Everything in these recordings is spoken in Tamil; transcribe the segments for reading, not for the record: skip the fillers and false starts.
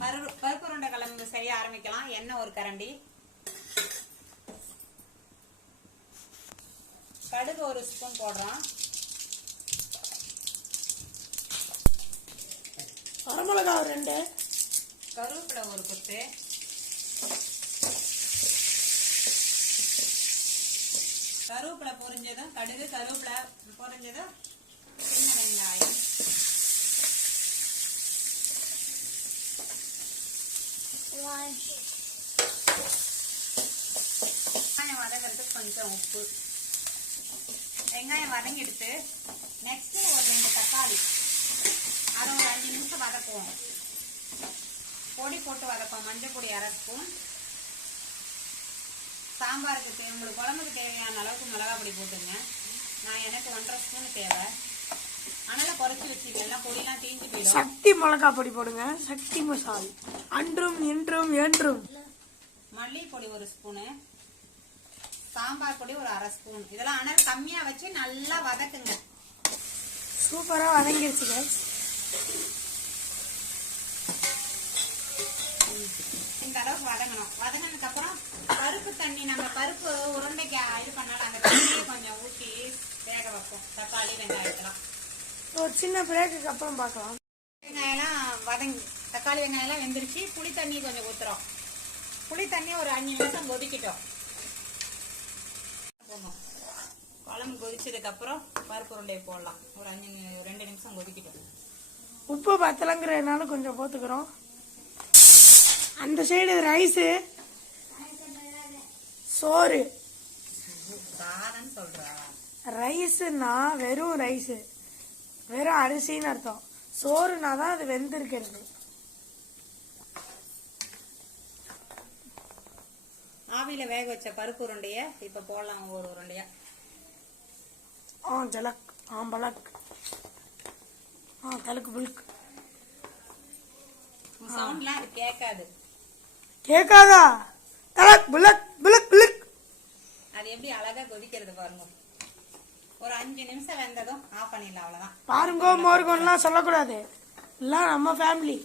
பருப்பு உருண்டை கிழங்கு செய்ய ஆரம்பிக்கலாம். எண்ணெய் ஒரு கரண்டி, கடுகு ஒரு ஸ்பூன் போடுறோம், வரமிளகா ஒரு 2, கருவேப்பிலை ஒரு கொத்து, கருவேப்பிலை பொரிஞ்சதும் கடுகு கருவேப்பிலை பொரிஞ்சதும் சின்ன வெங்காயம், வெங்காயம் வதக்கிறதுக்கு கொஞ்சம் உப்பு, வெங்காயம் வதங்கிடுத்து நெக்ஸ்ட் ஒரு 2 தக்காளி, அதை ஒரு 5 நிமிஷம் வதக்குவோம். பொடி போட்டு வதப்போம். மஞ்சள் பொடி 1/2 ஸ்பூன், சாம்பாருக்கு உங்களுக்கு குழம்புக்கு தேவையான அளவுக்கு மிளகாய் பொடி போட்டுங்க. எனக்கு 1.5 ஸ்பூன் தேவை, அதனால குறைச்சி வச்சுக்கலாம். பொடியெல்லாம் தீஞ்சு போயிடும். சக்தி மிளகா பொடி போடுங்க, சக்தி மசால் அன்றும் இன்றும் என்றும். மல்லிப்பொடி 1 ஸ்பூனு, சாம்பார் பொடி ஒரு 1/2 ஸ்பூன். இதெல்லாம் ஆனால் கம்மியா வச்சு நல்லா வதக்குங்க. சூப்பரா வதங்கிடுச்சுங்க. இந்த அளவுக்கு வதங்கணும். வதங்கினதுக்கு அப்புறம் பருப்பு தண்ணி, நம்ம பருப்பு உருண்டைக்கு இது பண்ணாலும் அந்த தண்ணியை கொஞ்சம் ஊற்றி வேக வைப்போம். தக்காளி வெங்காயத்தெல்லாம் ஒரு சின்ன பிரேக்குக்கு அப்புறம் பார்க்கலாம். வெங்காயம்லாம் வதங்கி தக்காளி வெங்காயம்லாம் வெந்துருச்சு. புளி தண்ணி கொஞ்சம் ஊற்றுறோம். புளி தண்ணி ஒரு 5 நிமிஷம் கொதிக்கிட்டோம். போடணும். குழம்பு கொதிச்சதுக்கு அப்புறம் பருப்பு உருண்டையை போடலாம். ஒரு 2 நிமிஷம் கொதிக்கிட்டோம். உப்பு பத்தலங்கிறதுனால கொஞ்சம் போத்துக்கிறோம். அந்த சைடு ரைஸு, சோறு. சொல்றா ரைஸ்னா வெறும் ரைஸு, வெறும் அரிசின்னு அர்த்தம். சோறுனா தான் அது வெந்திருக்கிறது. ஆவியில வேக வச்ச பருப்பு உருண்டைய இப்ப போடலாம். ஒரு உருண்டையா ஜலக் பலக் தலுக்கு புலுக்கு. சவுண்ட்லாம் அது கேட்காது. கேட்காதா? தலக் புலக் புலக் புலக். அது எப்படி அழகா கொதிக்கிறது பாருங்க. ஒரு 5 நிமிஷம் வெந்ததும் ஆஃப் பண்ணிடலாம். அவ்வளவுதான். பாருங்கோ மோர்கோன்லாம் சொல்லக்கூடாது, எல்லாம் நம்ம ஃபேமிலி.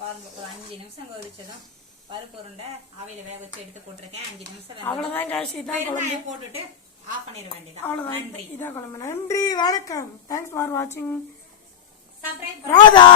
பாருங்க, ஒரு 5 நிமிஷம் கொதிச்சதும் பருப்பு உருண்டை ஆவியில வேக வச்சு எடுத்து போட்டிருக்கேன். 5 நிமிஷம் அவ்வளவுதான் காய்ச்சி இதான் குழம்பு. போட்டுட்டு ஆஃப் பண்ணிட வேண்டியதான். அவ்வளவுதான், இதான் குழம்பு. நன்றி, வணக்கம். தேங்க்ஸ் ஃபார் வாட்சிங். சப்ஸ்கிரைப் ராதா.